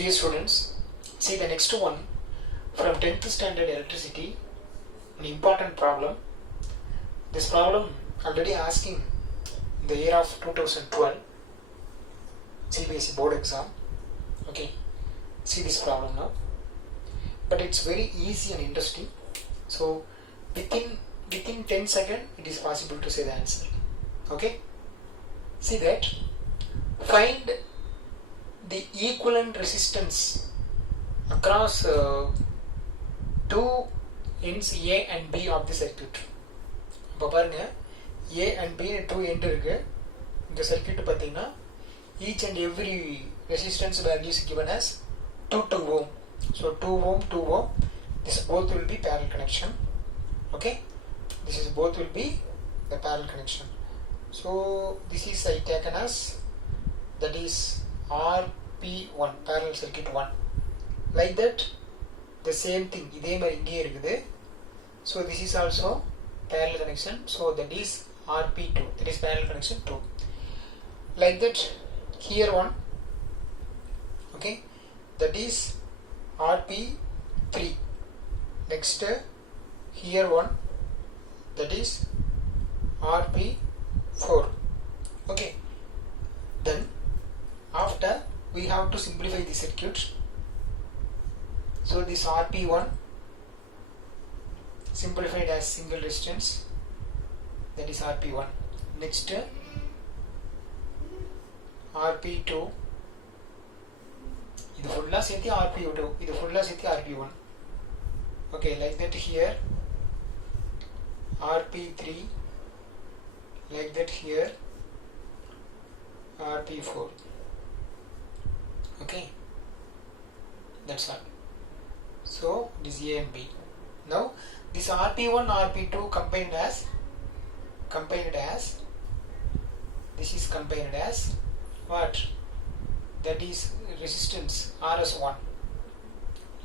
Dear students, see the next one from 10th standard electricity, an important problem. This problem already asking in the year of 2012 CBSE board exam. Okay, see this problem now. But it's very easy and interesting. So within 10 seconds it is possible to say the answer. Okay, see that. Find the equivalent resistance across two ends A and B of the circuit. இப்போ பாருங்க A and B two end இருக்கு. இந்த circuit பார்த்தீங்கன்னா each and every resistance value is given as 2 ohm. So 2 ohm, 2 ohm. This both will be parallel connection. Okay, this is both will be the parallel connection. So this is I taken as that is RP1 parallel circuit 1. Like that, the same thing. இதே மாதிரி இங்கே இருக்குது. So this is also parallel connection. So that is RP2. That is parallel connection 2. Like that, here one. Okay, that is RP3. Next, here one. That is RP4. Okay. Then after we have to simplify the circuit. So this RP1 simplified as single resistance, that is RP1. Next, RP2, இது ஃபுல்லா சேர்த்து RP2, இது ஃபுல்லா சேர்த்து RP1. Okay, like that here RP3, like that here RP4. Okay, that's all. So this A and B. Now this RP1 RP2 combined as this is combined as what? That is resistance RS1.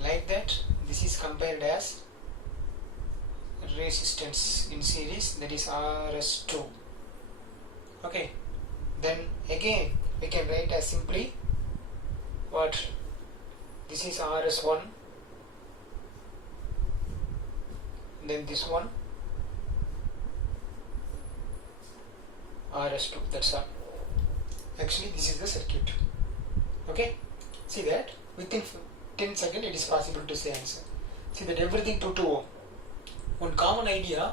Like that, this is combined as resistance in series, that is RS2. Okay, then again we can write as simply what? This is RS1, then this one RS2. That's all. Actually this is the circuit. Okay, see that within 10 seconds it is possible to say answer. See that everything 2 ohm. One common idea,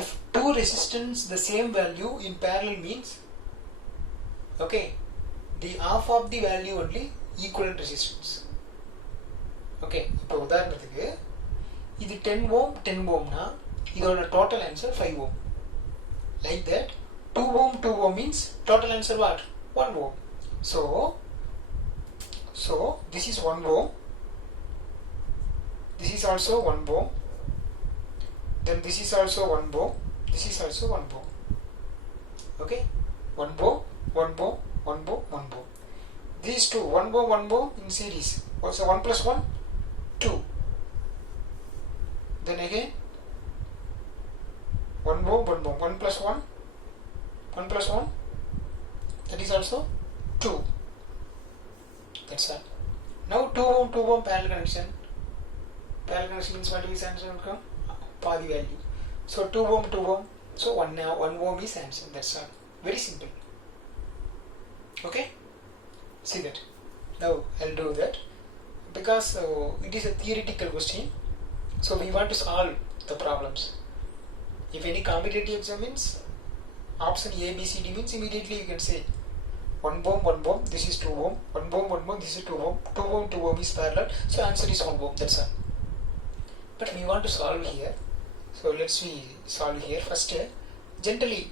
if two resistance the same value in parallel means, okay, the half of the value only equivalent resistance. Okay, இப்போ உதாரணத்துக்கு இது 10 ohm 10 ohm னா இதோட total answer 5 ohm. Like that, 2 ohm 2 ohm means total answer what? 1 ohm. So this is 1 ohm, this is also 1 ohm, then this is also 1 ohm, this is also 1 ohm. Okay, 1 ohm 1 ohm 1 ohm 1 ohm. These two 1 ohm 1 ohm in series. Also 1 plus 1 2. Then again 1 ohm 1 ohm, 1 plus 1 1 plus 1, that is also 2. That's all. Now 2 ohm 2 ohm parallel connection. Parallel connection means what is answer will come? Padi value. So 2 ohm 2 ohm. So 1 ohm is answer. That's all. Very simple. Okay. See that. Now I'll do that because it is a theoretical question. So we want to solve the problems. If any competitive exam means option A, B, C, D means immediately you can say 1 ohm 1 ohm, this is 2 ohm, 1 ohm 1 ohm, this is 2 ohm, 2 ohm 2 ohm is parallel, so answer is 1 ohm. That's all. But we want to solve here. So let's we solve here. First, generally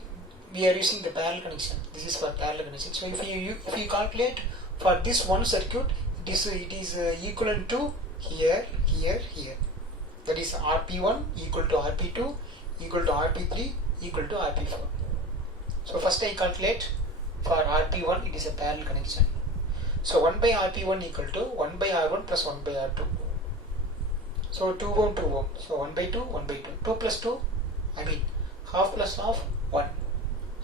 we are using the parallel connection. This is for parallel connection. So if you calculate for this one circuit, it is equivalent to here. That is RP1 equal to RP2 equal to RP3 equal to RP4. So first I calculate for RP1, it is a parallel connection. So 1 by RP1 equal to 1 by R1 plus 1 by R2. So 2 ohm 2 ohm. So 1 by 2 1 by 2. 2 plus 2, I mean half plus half 1.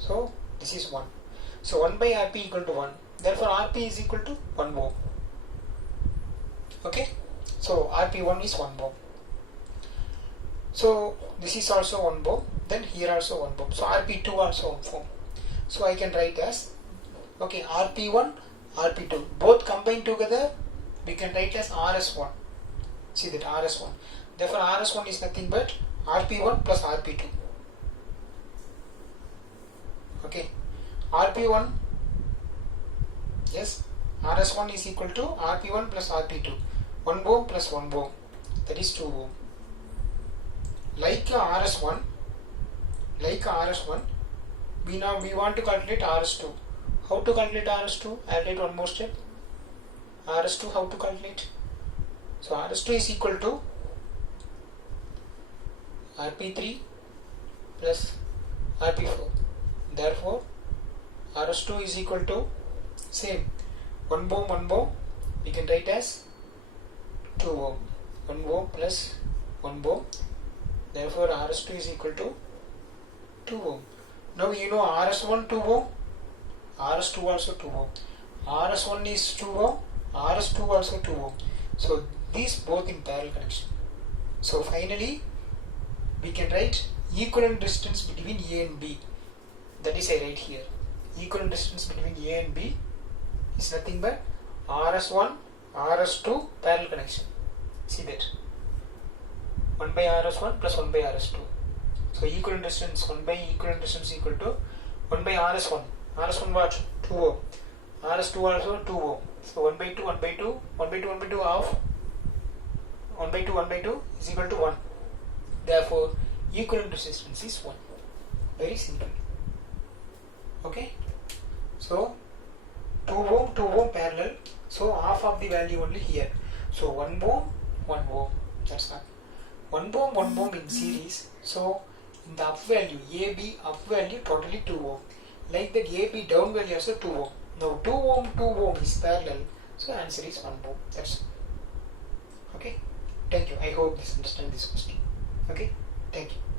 So this is 1. So 1 by RP equal to 1. Therefore RP is equal to 1 ohm. Okay, so RP1 is 1 ohm. So this is also 1 ohm, then here also 1 ohm. So RP2 also 1 ohm. So I can write as, okay, RP1, RP2 both combined together we can write as RS1. See that, RS1. Therefore RS1 is nothing but RP1 plus RP2. Okay, RP1, yes, RS1 is equal to RP1 plus RP2. 1 ohm plus 1 ohm, that is 2 ohm. Like RS1, we want to calculate RS2. How to calculate RS2? I'll write one more step. RS2, how to calculate? So RS2 is equal to RP3 plus RP4. Therefore RS2 is equal to same 1 ohm, we can write as 2 ohm. 1 ohm plus 1 ohm. Therefore RS2 is equal to 2 ohm. Now you know RS1 2 ohm, RS2 also 2 ohm. RS1 is 2 ohm, RS2 also 2 ohm. So these both in parallel connection. So finally we can write equivalent distance between A and B. That is I write here. Equivalent distance between A and B is nothing but RS1, RS2 parallel connection. See that. 1 by RS1 plus 1 by RS2. So equivalent distance, 1 by equivalent distance equal to 1 by RS1. RS1 what? 2 ohm. RS2 also 2 ohm. So 1 by 2, 1 by 2, 1 by 2, 1 by 2 half. 1 by 2, 1 by 2 is equal to 1. Therefore equivalent resistance is 1. Very simple. Okay. So 2 ohm parallel. So half of the value only here. So 1 ohm, 1 ohm. That's all. 1 ohm in series. So in the up value, AB up value totally 2 ohm. Like that AB down value also 2 ohm. Now 2 ohm is parallel. So answer is 1 ohm. That's all. Okay. Thank you. I hope you understand this question. Okay. Thank you.